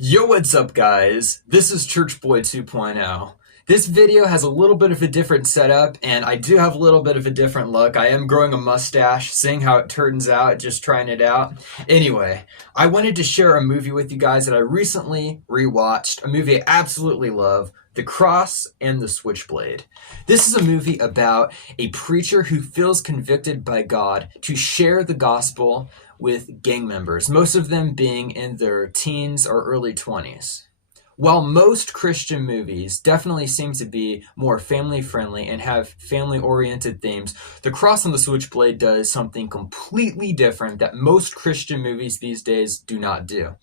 Yo, what's up guys? This is Church Boy 2.0. This video has a little bit of a different setup, and I do have a little bit of a different look. I am growing a mustache, seeing how it turns out, just trying it out. Anyway, I wanted to share a movie with you guys that I recently rewatched, a movie I absolutely love, The Cross and The Switchblade. This is a movie about a preacher who feels convicted by God to share the gospel with gang members, most of them being in their teens or early 20s. While most Christian movies definitely seem to be more family friendly and have family oriented themes, The Cross and the Switchblade does something completely different that most Christian movies these days do not do.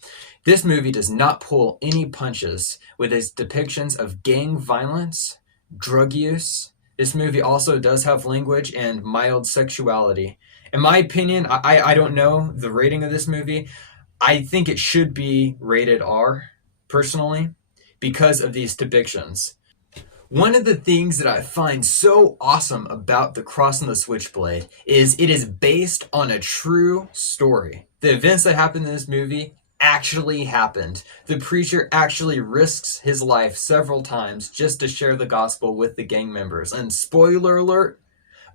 This movie does not pull any punches with its depictions of gang violence, drug use. This movie also does have language and mild sexuality. In my opinion, I don't know the rating of this movie. I think it should be rated R, personally, because of these depictions. One of the things that I find so awesome about The Cross and the Switchblade is it is based on a true story. The events that happened in this movie actually happened. The preacher actually risks his life several times just to share the gospel with the gang members. And spoiler alert,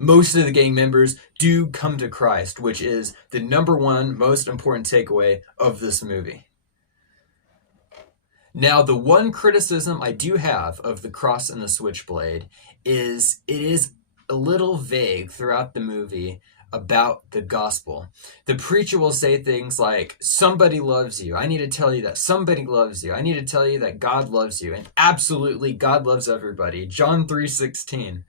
most of the gang members do come to Christ, which is the number one most important takeaway of this movie. Now, the one criticism I do have of The Cross and the Switchblade is it is a little vague throughout the movie about the gospel. The preacher will say things like, somebody loves you. I need to tell you that somebody loves you. I need to tell you that God loves you. And absolutely, God loves everybody. John 3:16.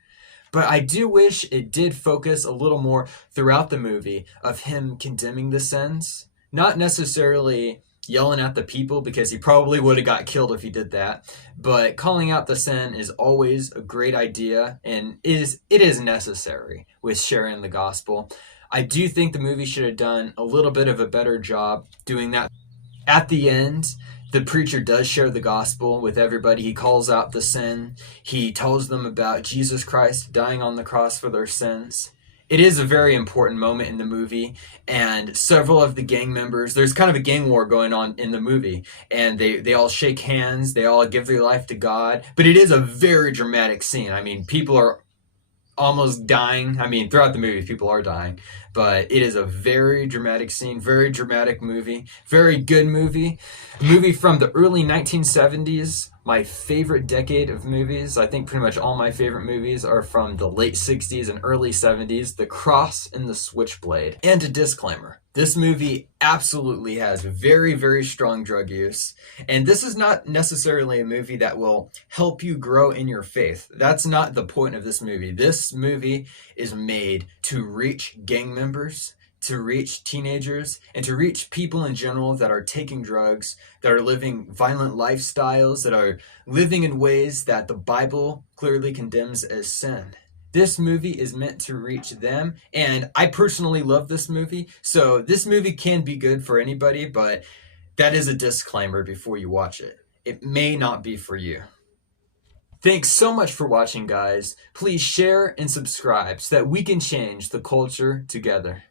But I do wish it did focus a little more throughout the movie of him condemning the sins. Not necessarily yelling at the people, because he probably would have got killed if he did that. But calling out the sin is always a great idea, and it is necessary with sharing the gospel. I do think the movie should have done a little bit of a better job doing that. At the end, the preacher does share the gospel with everybody. He calls out the sin. He tells them about Jesus Christ dying on the cross for their sins. It is a very important moment in the movie, and several of the gang members, there's kind of a gang war going on in the movie, and they all shake hands, they all give their life to God, but it is a very dramatic scene. I mean, people are almost dying. I mean, throughout the movie, people are dying, but it is a very dramatic scene, very dramatic movie, very good movie. A movie from the early 1970s, my favorite decade of movies. I think pretty much all my favorite movies are from the late 60s and early 70s, The Cross and the Switchblade. And a disclaimer, this movie absolutely has very, very strong drug use, and this is not necessarily a movie that will help you grow in your faith. That's not the point of this movie. This movie is made to reach gang members, to reach teenagers, and to reach people in general that are taking drugs, that are living violent lifestyles, that are living in ways that the Bible clearly condemns as sin. This movie is meant to reach them, and I personally love this movie, so this movie can be good for anybody, but that is a disclaimer before you watch it. It may not be for you. Thanks so much for watching, guys. Please share and subscribe so that we can change the culture together.